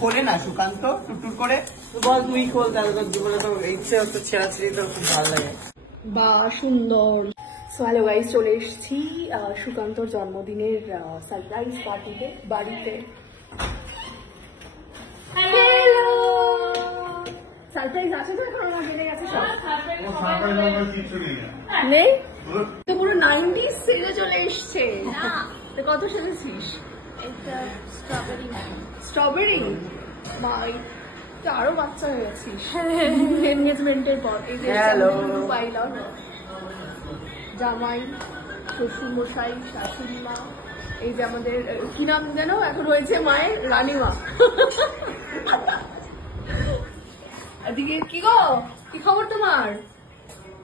খোলে না সুকান্ত টুটুর করে বল তুই খোল তাহলে জীবনে তো ইচ্ছে হচ্ছে ছেঁড়াছিড়ি তো খুব ভালো লাগে। বা সুন্দর। সো হ্যালো গাইস, চলে এসেছি সুকান্তর জন্মদিনের সারপ্রাইজ পার্টিতে বাড়িতে। হ্যালো, সারপ্রাইজ আছে তো এখন আমার জেনে গেছে সব নেই তো পুরো 90s সেজে চলে এসছে। তো কত সেজেছিস? স্ট্রবেরি ভাই, তো আরো বাচ্চা হয়ে গেছিস এনগেজমেন্টের পর। এই যে পাইলাম জামাই, শ্বশুর মশাই, শাশুড়ি মা, এই যে আমাদের কি নাম যেন এখন হয়েছে মায়ের, রানীমা। এদিকে কি গো, কি খবর তোমার?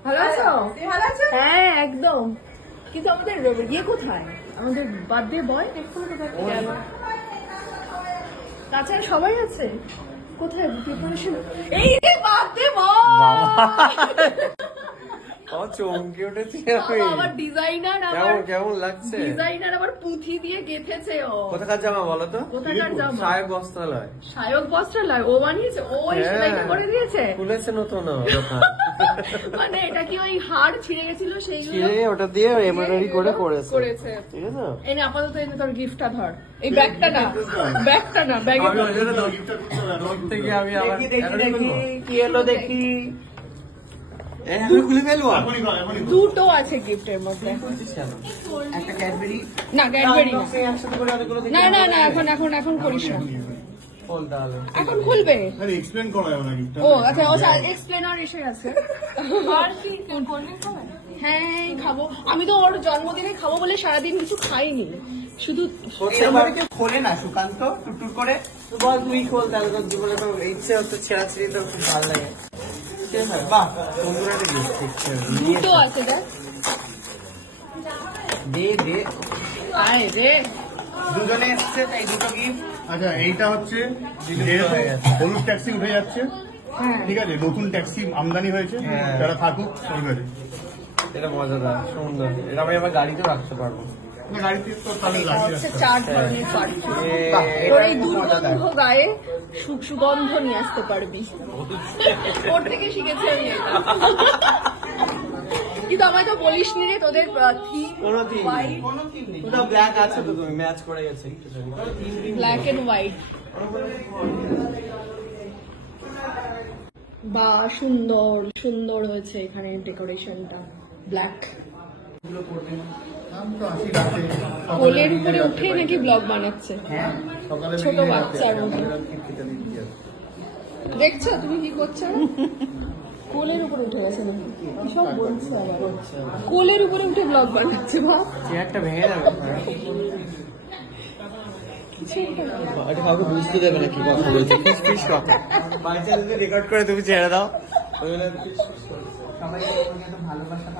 ভালো আছো? ভালো আছো? হ্যাঁ একদম। কিন্তু আমাদের ইয়ে কোথায়, আমাদের বার্থডে বয় এক্ষুনি কোথায় গেল? তাছাড়া সবাই আছে কোথায় প্রিপারেশন? এই যে বার্থডে বয় চমকে উঠেছি আবার ডিজাইনার, কেমন লাগছে? ডিজাইনার আবার পুঁথি দিয়ে গেঁথেছে। ও কোথাকার জামা বলো তো? কোথাকার জামা? সায়ক বস্ত্রালয়। সায়ক বস্ত্রালয় ও বানিয়েছে? ও সেটাই করে দিয়েছে? খুলেছে নতুন মানে এটা কি ওই হাড় ছিঁড়ে গেছিল সেইগুলো ওটা দিয়ে এমব্রয়ডারি করে করেছে। ঠিক আছে, এই আপাতত এনে তোর গিফটটা ধর। এই ব্যাগটা না, ব্যাগটা না, ব্যাগে থেকে আমি আবার দেখি কি এলো, দেখি খুলে ফেলবো। দুটো আছে গিফটের মধ্যে, একটা ক্যাডবেরি। না ক্যাডবেরি না, না না এখন এখন এখন করিস না, এখন খুলবে। ও আচ্ছা, ও এক্সপ্লেনার এসে গেছে। হ্যাঁ খাবো, আমি তো ওর জন্মদিনে খাবো বলে সারাদিন কিছু খাইনি, শুধু খোলে না সুকান্ত টুটুর করে বল তুই খোল তাহলে তোর জীবনে তো ইচ্ছে হচ্ছে ছেঁড়াছিড়ি তো খুব ভালো লাগে। বাহ, দুটো আছে দেখ, দে দে আয় রে, দুজনে এসছে তাই দুটো গিফট। আচ্ছা এইটা হচ্ছে হলুদ ট্যাক্সি উঠে যাচ্ছে, ঠিক আছে, নতুন ট্যাক্সি আমদানি হয়েছে, যারা থাকুক সরকারে। এটা মজাদার, সুন্দর, এটা আমি আমার গাড়িতেও রাখতে পারবো। গাড়িতে তো তাহলে লাগিয়ে 4 ধরনের পারফিউম, তোর এই দুর্গন্ধ গায়ে সুগন্ধ নিয়ে আসতে পারবি। ওর থেকে শিখেছি আমি এটা। কিন্তু আমায় তো বলিস নি রে তোদের থিম। কোনো থিম নেই, ব্ল্যাক আছে তো, তুমি ম্যাচ করে গেছে ব্ল্যাক এন্ড হোয়াইট। বা সুন্দর সুন্দর হয়েছে এখানে ডেকোরেশনটা, ব্ল্যাক। কোলের উপরে উঠে নাকি ব্লগ বানাচ্ছে ছোট বাচ্চার মতো। দেখছো তুমি কি করছো? কোলের উপরে উঠে গেছে নাকি সব বলছে, আবার কোলের উপরে উঠে ব্লগ বানাচ্ছে। ভাব চেয়ারটা ভেঙে যাবে, কাউকে বুঝতে দেবে না কি কথা বলছে, বাচ্চা যদি রেকর্ড করে তুমি ছেড়ে দাও। সবাই ভালোবাসা